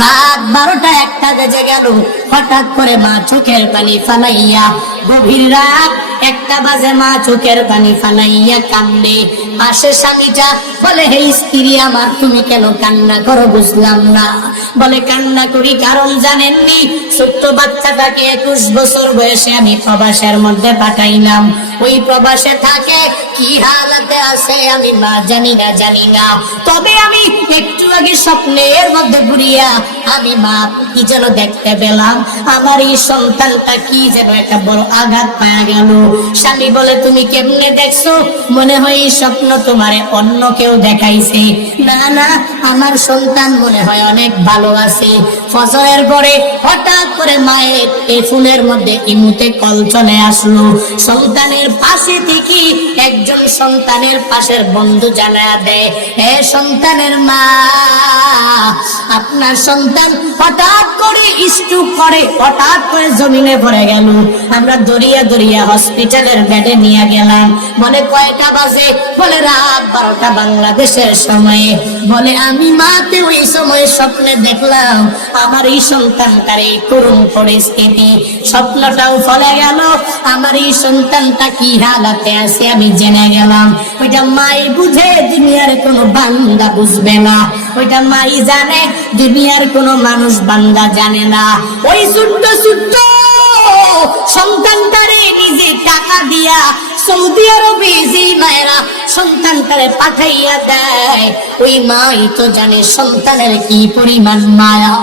রাত 12টা 1টা বেজে গেল। হঠাৎ করে মা চোখের পানি ফালাইয়া, গভীর রাত 1টা বাজে, মা চোখের পানি ফালাইয়া কান্দে। পাশে স্বামীটা বলে, হে স্ত্রী আমার, তুমি কেন কান্না করো? বুঝলাম না। বলে, কান্না করি কারণ জানেননি, ছোট্ট বাচ্চাটাকে 21 বছর বয়সে আমি প্রবাসের মধ্যে পাঠাইলাম। ওই প্রবাসে থাকে, কি হালাতে আছে আমি মা জানি না। তবে আমি একটু আগে স্বপ্নের মধ্যে ঘুরিয়া আমি মা কি যেন দেখতে পেলাম, আমার এই সন্তানটা কি যেন একটা বড় আঘাত পাওয়া গেল। স্বামী বলে, তুমি কেমনে দেখছো? মনে হয় এই স্বপ্ন তোমারে অন্য কেউ দেখাইছে। না, আমার সন্তান মনে হয় অনেক ভালো আছে। ফজরের পরে হঠাৎ করে মায়ের এই ফোনের মধ্যে ইমুতে কল চলে আসলো। সন্তানের পাশে থেকে একজন সন্তানের পাশের বন্ধু জানায়া দেয়, হে সন্তানের মা, আপনার সন্তান হঠাৎ করে স্ট্রোক করে, হঠাৎ করে জমিনে পড়ে গেল। আমরা দরিয়া হসপিটালের বেডে নিয়ে গেলাম। বলে, কয়টা বাজে? বলে, রাত 12টা বাংলাদেশের সময়ে। বলে, আমি মাতে ওই সময় স্বপ্নে দেখলাম আমার এই সন্তানটার এই করুণ পরিস্থিতি। স্বপ্নটাও ফলে গেল, আমার এই সন্তানটা কি হালাতে আছে আমি জেনে গেলাম। ওইটা মাই বুঝে, দুনিয়ার কোনো বান্দা বুঝবে না। ওইটা মাই জানে, দুনিয়ার কোনো মানুষ বান্দা জানে না। ওই ছোট্ট সন্তানটারে নিজে টাকা দিয়া সৌদি আরবে যে মায়েরা সন্তানটারে পাঠাইয়া দেয়, ওই মাই তো জানে সন্তানের কি পরিমাণ মায়া।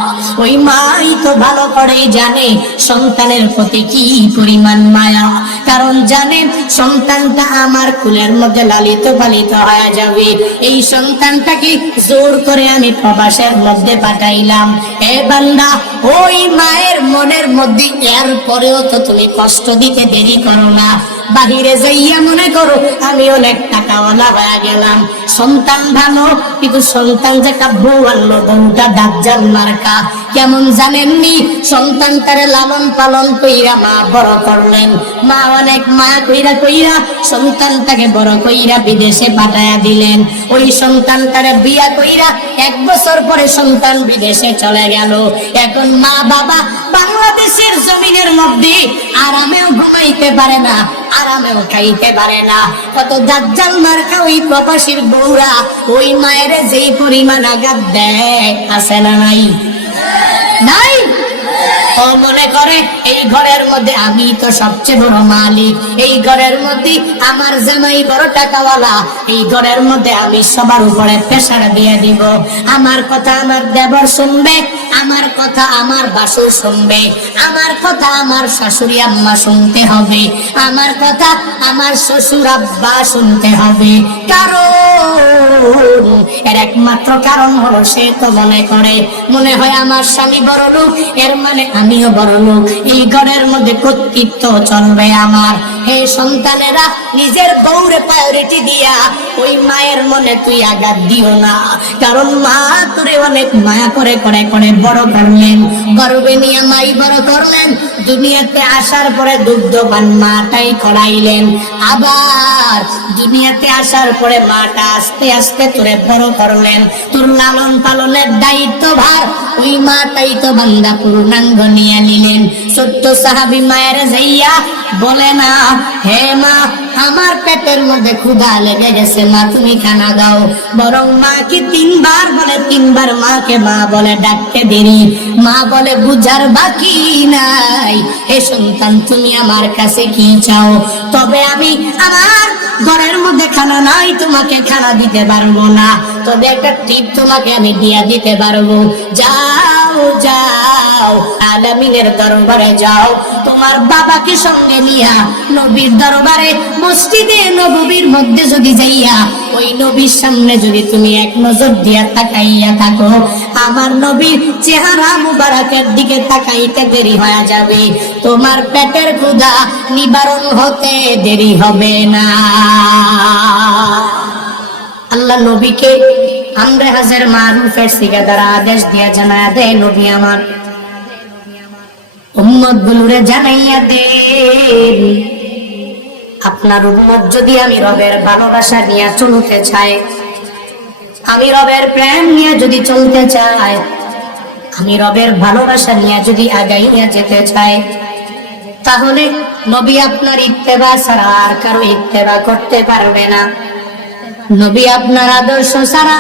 ওই মাই তো ভালো করে জানে সন্তানের প্রতি কি পরিমাণ মায়া। কারণ জানে সন্তানটা আমার কুলের মধ্যে লালিত পালিত হয়ে যাবে। এই সন্তানটাকে জোর করে আমি প্রবাসের মধ্যে পাঠাইলাম। এ বান্দা, ওই মায়ের মনের মধ্যে এর পরেও তো তুমি কষ্ট দিতে দেরি করো না। বাহিরে যাইয়া মনে করো আমি অনেক টাকাওয়ালা হয়ে গেলাম। সন্তান ভালো, কিন্তু সন্তান যে একটা বউ আনলো, বউটা দাজ্জাল মার্কা। কেমন জানেননি? সন্তানটারে লালন পালন কইরা মা বড় করলেন। মা অনেক মা কইরা সন্তানটাকে বড় কইরা বিদেশে পাঠায়া দিলেন। ওই সন্তানটারে বিয়া কইরা 1 বছর পরে সন্তান বিদেশে চলে গেল। এখন মা বাবা বাংলাদেশের জমিনের মধ্যে আরামেও ঘুমাইতে পারে না, আরামেও খাইতে পারে না। কত দাজ্জাল মার্কা ওই প্রবাসীর বউরা ওই মায়ের যেই পরিমাণ আঘাত দেয়, আছে না নাই? ও মনে করে এই ঘরের মধ্যে আমি তো সবচেয়ে বড় মালিক, এই ঘরের মধ্যে আমার জামাই বড় টাকাওয়ালা, এই ঘরের মধ্যে আমি সবার উপরে প্রেসার দিয়ে দিব। আমার কথা আমার দেবর শুনবে, আমার কথা আমার বাসুর শুনবে, আমার কথা আমার শাশুড়ি আম্মা শুনতে হবে, আমার কথা আমার শ্বশুর আব্বা শুনতে হবে। কারণ এর একমাত্র কারণ হলো সে তো মনে হয় আমার স্বামী বড় লোক, এর মানে আমিও বড় লোক, এই ঘরের মধ্যে কর্তৃত্ব চলবে আমার। হে সন্তানেরা, নিজের বউরে প্রায়োরিটি দিয়া ওই মায়ের মনে তুই আঘাত দিও না। কারণ মা তোরে অনেক মায়া করে বড় করলেন, গর্বে নিয়ে মাই বড় করলেন। দুনিয়াতে আসার পরে দুগ্ধবান মাটাই করাইলেন। আবার দুনিয়াতে আসার পরে মাটা আস্তে আস্তে তোরে বড় করলেন। তোর লালন পালনের দায়িত্ব ভার ওই মাটাই তো বান্দা পূর্ণাঙ্গ নিয়ে নিলেন। ছোট্ট সাহাবী মায়ের যাইয়া বলে না, হে মা, আমার পেটের মধ্যে ক্ষুধা লেগে গেছে, মা তুমি খানা দাও। বরং মা কি 3 বার বলে, 3 বার মাকে মা বলে ডাকতে দেরি। মা বলে, বুঝার বাকি নাই, হে সন্তান তুমি আমার কাছে কি চাও? তবে আমি আমার ঘরের মধ্যে খানা নাই, তোমাকে খানা দিতে পারবো না, তবে একটা টিপ তোমাকে আমি দিয়া দিতে পারবো। যাও আলামিনের দরবারে যাও, তোমার বাবাকে সঙ্গে নিয়া নবীর দরবারে মসজিদে নববীর মধ্যে যদি যাইয়া ওই নবীর সামনে যদি তুমি এক নজর দিয়া তাকাইয়া থাকো, আমার নবীর চেহারা মুবারকের দিকে তাকাইতে দেরি হয়ে যাবে, তোমার পেটের ক্ষুধা নিবারণ হতে দেরি হবে না। আল্লাহ নবীকে আমরে হাজার মারুফের সিগা দ্বারা আদেশ দিয়া জানায়া দেয়, নবী আমার উম্মত গুলোরে জানাইয়া দেন, আপনার উম্মত যদি আমি রবের ভালোবাসা নিয়ে চলতে চায়, আমি রবের প্রেম নিয়ে যদি চলতে চায়, আমি রবের ভালোবাসা নিয়ে যদি আগাইয়া যেতে চাই, তাহলে নবী আপনার ইত্তেবা ছাড়া আর কারো ইত্তেবা করতে পারবে না। নবী আপনার আদর্শ ছাড়া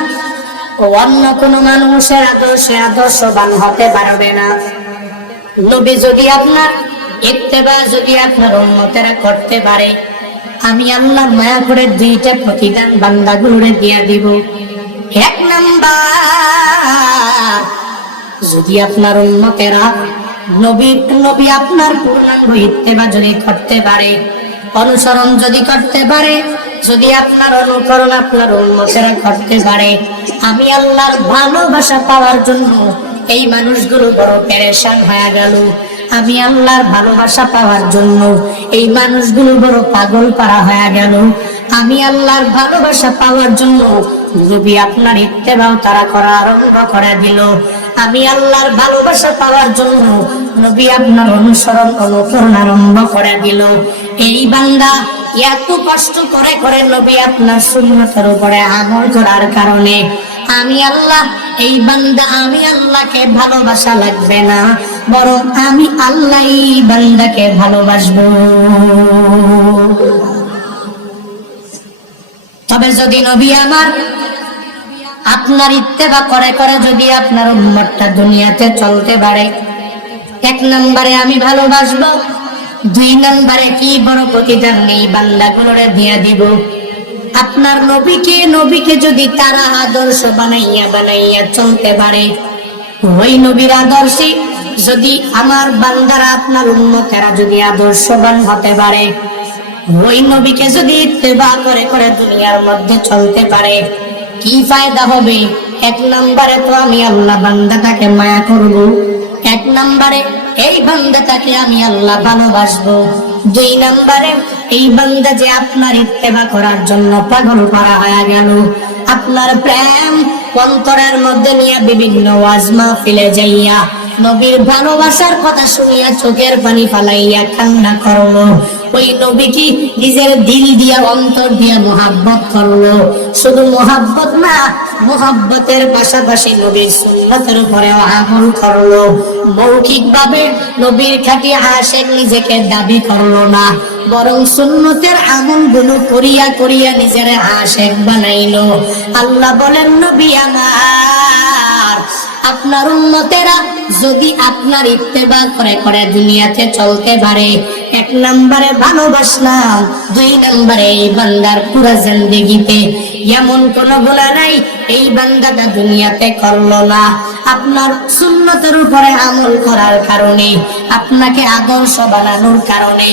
অন্য কোন মানুষের আদর্শে আদর্শবান হতে পারবে না। নবী যদি আপনার ইত্তেবা যদি আপনার উম্মতেরা করতে পারে, আমি আল্লাহ মায়া করে দুইটা প্রতিদান বান্দাগুলোরে দিয়া দিব। এক নাম্বার, যদি আপনার উম্মতেরা নবী আপনার পূর্ণাঙ্গ ইত্তেবা যদি করতে পারে, অনুসরণ যদি করতে পারে, যদি আপনার অনুকরণ আপনার উম্মতেরা করতে পারে, আমি আল্লাহর ভালোবাসা পাওয়ার জন্য এই মানুষগুলো বড় পেরেশান হয়ে গেল। আমি আল্লাহর ভালোবাসা পাওয়ার জন্য এই মানুষগুলো বড় পাগল পারা হয়ে গেল। আমি আল্লাহর ভালোবাসা পাওয়ার জন্য নবী আপনার ইত্তেবাও তারা করা আরম্ভ করে দিল। আমি আল্লাহর ভালোবাসা পাওয়ার জন্য নবী আপনার অনুকরণ আরম্ভ করে দিল। এই বান্দা এত কষ্ট করে করে নবী আপনার সুন্নতের উপরে আমল করার কারণে আমি আল্লাহ, এই বান্দা আমি আল্লাহকে ভালোবাসা লাগবে না, বরং আমি আল্লাহ এই বান্দাকে ভালোবাসবো। তবে যদি নবী আমার আপনার ইত্তেবা করে করে যদি আপনার উম্মতটা দুনিয়াতে চলতে পারে, এক নম্বরে আমি ভালোবাসবো, দুই নম্বরে কি বড় প্রতিদান নেই বান্দাগুলোরে দিয়ে দিব। আপনার নবীকে যদি তারা আদর্শ বানাইয়া চলতে পারে, ওই নবীর আদর্শে যদি আমার বান্দারা আপনার উম্মতেরা যদি আদর্শবান হতে পারে, ওই নবীকে যদি ইত্তেবা করে করে দুনিয়ার মধ্যে চলতে পারে, কি ফায়দা হবে? এক নম্বরে তো আমি আল্লাহ বান্দাটাকে মায়া করব, এক নম্বরে এই বান্দাটাকে আমি আল্লাহ ভালোবাসবো, দুই নম্বরে এই বান্দা যে আপনার ইত্তেবা করার জন্য পাগল করা হয়ে গেল, আপনার প্রেম অন্তরের মধ্যে নিয়ে বিভিন্ন ওয়াজ মাহফিলে যাইয়া নবীর ভালোবাসার কথা শুনিয়া চোখের পানি ফালাইয়া কান্না করলো, ওই নবী কি নিজের দিল দিয়া অন্তর দিয়া মোহাব্বত করলো। শুধু মোহাব্বত না, মোহাব্বতের পাশাপাশি নবীর সুন্নতের উপরেও আমল করলো। মৌখিক ভাবে নবীর খাঁটি আশিক নিজেকে দাবি করলো না, বরং সুন্নতের আমল গুলো করিয়া করিয়া নিজের আশিক বানাইলো। আল্লাহ বলেন, নবী আমার আপনার উম্মতেরা যদি আপনার ইত্তেবা করে করে দুনিয়াতে চলতে পারে, এক নম্বরে ভালোবাসলাম, দুই নম্বরে এই বান্দার পুরা জিন্দেগিতে এমন কোন গুনাহ নাই এই বান্দাটা দুনিয়াতে করলো না। আপনার সুন্নতের উপরে আমল করার কারণে, আপনাকে আদর্শ বানানোর কারণে,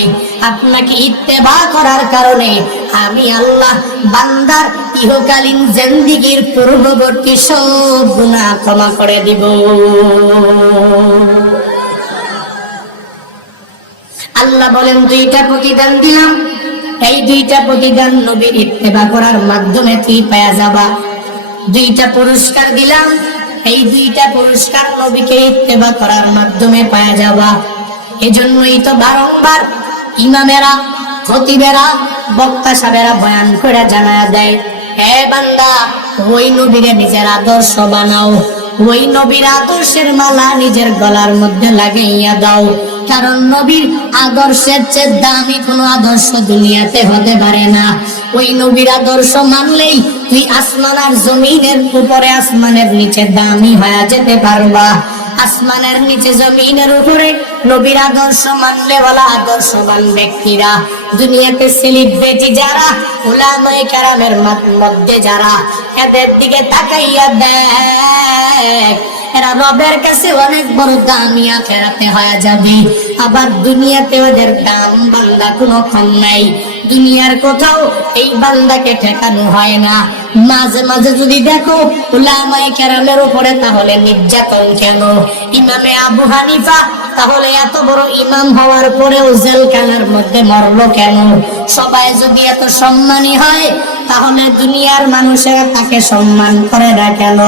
আপনাকে ইত্তেবা করার কারণে আমি আল্লাহ বান্দার ইহকালীন জিন্দেগির পূর্ববর্তী সব গুনাহ ক্ষমা করে দিব। আল্লাহ বলেন, দুইটা প্রতিদান দিলাম, এই দুইটা প্রতিদান নবীর ইত্তেবা করার মাধ্যমে তুই পেয়ে যাবা। দুইটা পুরস্কার দিলাম, এই দুইটা পুরস্কার নবীকে ইত্তেবা করার মাধ্যমে পেয়ে যাবা। এজন্যই তো বারংবার ইমামেরা, খতিবেরা, বক্তা সাহেবেরা বয়ান করে জানায়া দেয়, হে বান্দা, ওই নবীরে নিজের আদর্শ বানাও, ওই নবীর আদর্শের মালা নিজের গলার মধ্যে লাগাইয়া দাও। কারণ নবীর আদর্শের চেয়ে দামি কোনো আদর্শ দুনিয়াতে হতে পারে না। ওই নবীর আদর্শ মানলেই তুই আসমান আর জমিনের উপরে, আসমানের নিচে দামি হয়ে যেতে পারবা। আসমানের নিচে জমিনের উপরে নবীর আদর্শ মানলে ওয়ালা আদর্শবান ব্যক্তিরা, দুনিয়াতে সেলিব্রিটি যারা, উলামায়ে কেরামের মধ্যে যারা, এদের দিকে তাকাইয়া দেখ, এরা রবের কাছে অনেক বড় দামি আখিরাতে হয়ে যাবে। আবার দুনিয়াতে ওদের দাম বান্দা কোনো কম নাই। দুনিয়ার কোথাও এই বান্দাকে ঠেকানো হয় না। মাঝে মাঝে যদি দেখো উলামায়ে কেরামের উপরে, তাহলে নির্যাতন কেন? ইমামে আবু হানিফা তাহলে এত বড় ইমাম হওয়ার পরেও জেলখানার মধ্যে মরলো কেন? সবাই যদি এত সম্মানী হয়, তাহলে দুনিয়ার মানুষেরা তাকে সম্মান করে না কেন?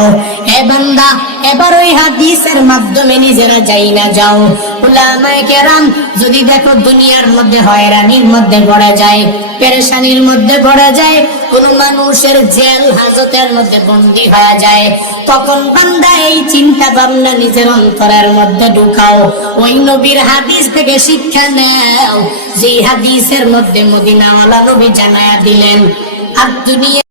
এ বান্দা, এবার ওই হাদিসের মাধ্যমে নিজেরা যাই না যাও। উলামায়ে কেরাম যদি দেখো দুনিয়ার মধ্যে হয়রানির মধ্যে পড়ে যায়, পেরেশানির মধ্যে পড়ে যায়, কোন মানুষের জেল হাজতের মধ্যে বন্দী হয়ে যায়, তখন বান্দা এই চিন্তা ভাবনা নিজের অন্তরের মধ্যে ঢুকাও, ওই নবীর হাদিস থেকে শিক্ষা নাও, যে হাদিসের মধ্যে মদিনাওয়ালা নবী জানায়া দিলেন, আর দুনিয়া